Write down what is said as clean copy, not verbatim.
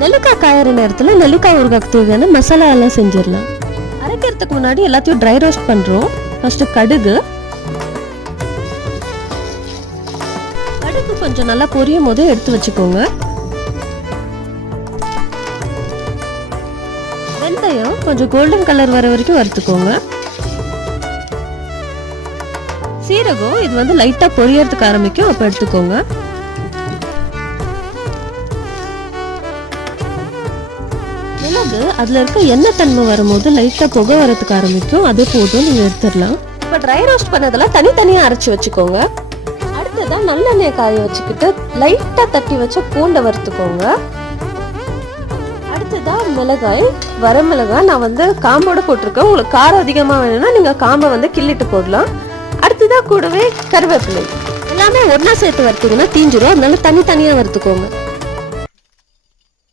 நெல்லிக்காய் காயிற நேரத்தில் நெல்லிக்காய் ஊறுகாய்க்கு தேவையான மசாலா எல்லாம் செஞ்சிடலாம். அரைக்கிறதுக்கு முன்னாடி எல்லாத்தையும் ட்ரை ரோஸ்ட் பண்ணுறோம். ஃபர்ஸ்ட் கடுகு கொஞ்சம் நல்லா பொரியும் போது எடுத்து வச்சுக்கோங்க. வெந்தயம் கொஞ்சம் கோல்டன் கலர் வர வரைக்கும் வறுத்துக்கோங்க. சீரகம் இது வந்து லைட்டா பொரியறதுக்கு ஆரம்பிக்கும், அப்ப எடுத்துக்கோங்க. மிளகு அதுல இருக்க எண்ணெய் தன்மை வரும்போது லைட்டா புகை வரதுக்கு ஆரம்பிக்கும், அது போதும், நீங்க எடுத்துடலாம். இப்ப ட்ரை ரோஸ்ட் பண்ணதெல்லாம் தனித்தனியா அரைச்சு வச்சுக்கோங்க. அடுத்ததான் நல்லெண்ணெய் காய வச்சுக்கிட்டு லைட்டா தட்டி வச்ச பூண்டை வறுத்துக்கோங்க. அடுத்ததான் மிளகாய், வரமிளகாய் நான் வந்து காம்போட போட்டிருக்கேன். உங்களுக்கு காரம் அதிகமா வேணும்னா நீங்க காம்பை வந்து கிள்ளிட்டு போடலாம். அடுத்ததான் கூடவே கருவேப்பிலை எல்லாமே ஒன்னா சேர்த்து வறுத்தீங்கன்னா தீஞ்சிரும், அதனால தனித்தனியா வறுத்துக்கோங்க.